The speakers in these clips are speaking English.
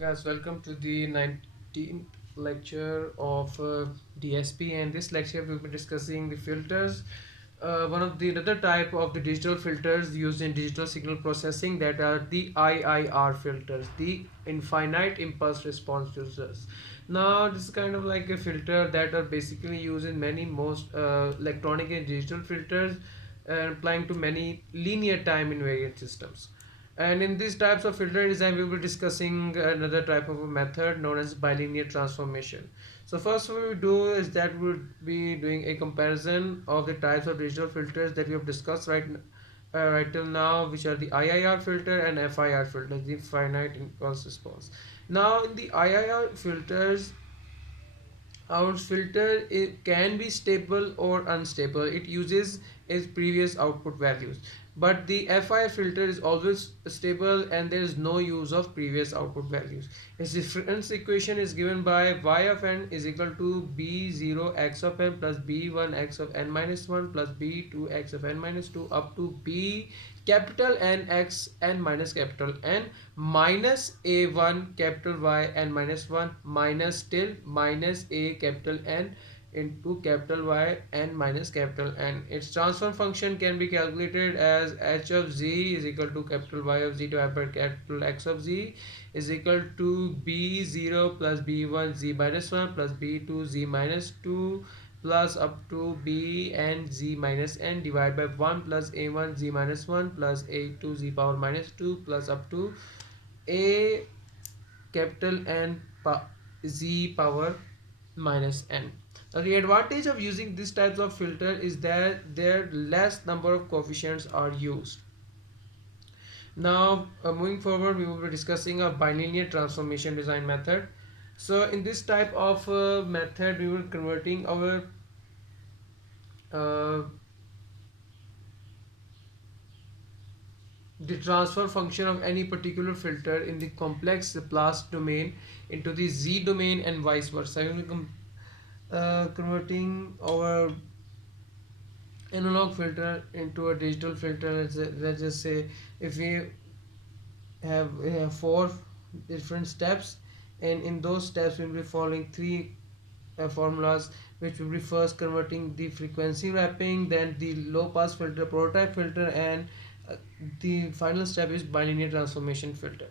Guys, welcome to the 19th lecture of DSP, and this lecture we'll be discussing the filters. One of the other type of the digital filters used in digital signal processing, that are the IIR filters, the infinite impulse response filters. Now, this is kind of like a filter that are basically used in many most electronic and digital filters, applying to many linear time invariant systems. And in these types of filter design, we will be discussing another type of a method known as bilinear transformation. So first what we will do is that we'll be doing a comparison of the types of digital filters that we have discussed right till now, which are the IIR filter and FIR filter, the finite impulse response. Now in the IIR filters, our filter, it can be stable or unstable. It uses its previous output values, but the FI filter is always stable and there is no use of previous output values. Its difference equation is given by y of n is equal to b0 x of n plus b1 x of n minus 1 plus b2 x of n minus 2 up to b capital N x n minus capital N minus a1 capital Y n minus 1 minus till minus a capital N into capital Y n minus capital N. Its transfer function can be calculated as h of z is equal to capital Y of z divided by capital X of z is equal to b0 plus b1 z minus 1 plus b2 z minus 2 plus up to b and z minus n divided by 1 plus a1 z minus 1 plus a2 z power minus 2 plus up to a capital N z power minus n. Now the advantage of using these types of filter is that their less number of coefficients are used. Now moving forward, we will be discussing a bilinear transformation design method. So in this type of method, we will converting our uh, the transfer function of any particular filter in the complex Laplace domain into the Z domain and vice versa. We will converting our analog filter into a digital filter. Let's just say if we have four different steps, and in those steps we will be following three formulas, which will be first converting the frequency mapping, then the low pass filter, prototype filter, and the final step is bilinear transformation filter.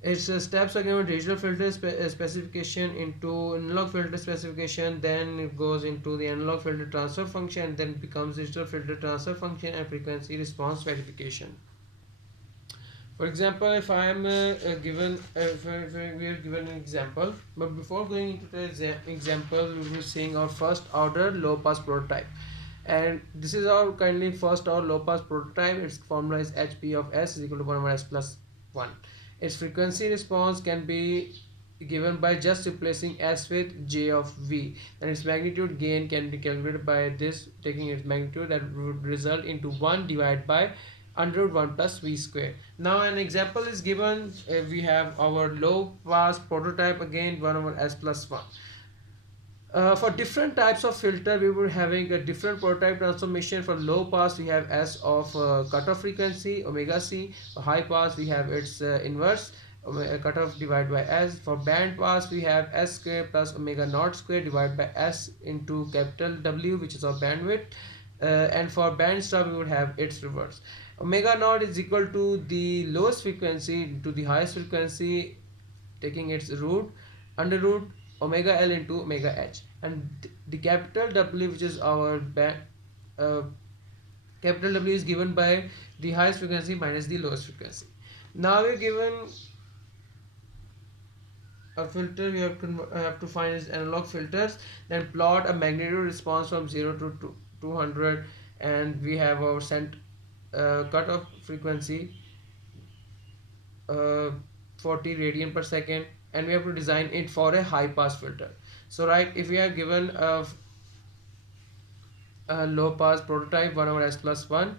Its steps are given digital filter specification into analog filter specification, then it goes into the analog filter transfer function, then becomes digital filter transfer function and frequency response verification. For example, if I am given, if we are given an example, but before going into the example, we will be seeing our first order low pass prototype, and this is our kindly first order low pass prototype. Its formula is HP of S is equal to 1 over S plus 1. Its frequency response can be given by just replacing S with J of V, and its magnitude gain can be calculated by this, taking its magnitude that would result into 1 divided by under 1 plus V square. Now an example is given. We have our low pass prototype, again 1 over S plus 1. For different types of filter, we were having a different prototype transformation. For low pass, we have S of cutoff frequency omega c. For high pass, we have its inverse cutoff divided by S. For band pass, we have S square plus omega naught square divided by S into capital W, which is our bandwidth. And for band stop, we would have its reverse. Omega naught is equal to the lowest frequency to the highest frequency, taking its root under root omega L into omega H, and the capital W, which is our uh, capital W, is given by the highest frequency minus the lowest frequency. Now we're given a filter. We have to find its analog filters, then plot a magnitude response from 0 to 200, and we have our cutoff frequency 40 radian per second, and we have to design it for a high pass filter. So right, if we are given a low pass prototype 1 over S plus 1,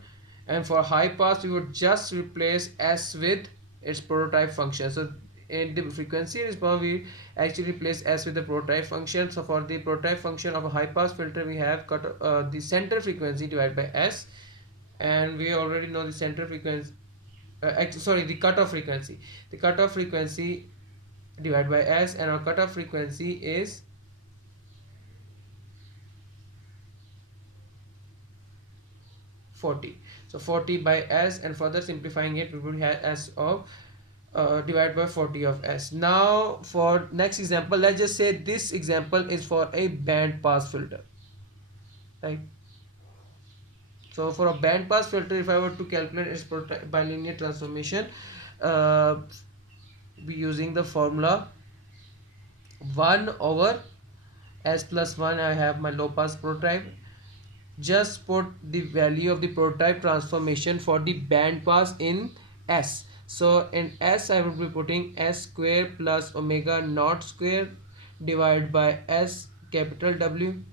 and for high pass we would just replace S with its prototype function. So in the frequency response, we actually replace S with the prototype function. So for the prototype function of a high pass filter, we have the center frequency divided by S, and we already know the center frequency, the cutoff frequency. The cutoff frequency divided by S, and our cutoff frequency is 40. So 40 by S, and further simplifying it, we would have S of divided by 40 of S. Now for next example, let's just say this example is for a band pass filter, right? So for a band pass filter, if I were to calculate its bilinear transformation, uh, be using the formula 1 over S plus 1, I have my low pass prototype. Just put the value of the prototype transformation for the band pass in S. So in S, I will be putting S square plus omega naught square divided by S capital W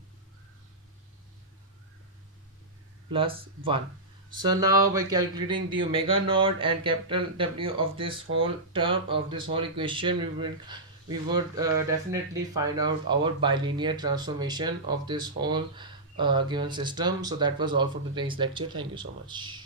plus 1. So now by calculating the omega naught and capital W of this whole term, of this whole equation, we would definitely find out our bilinear transformation of this whole given system. So that was all for today's lecture. Thank you so much.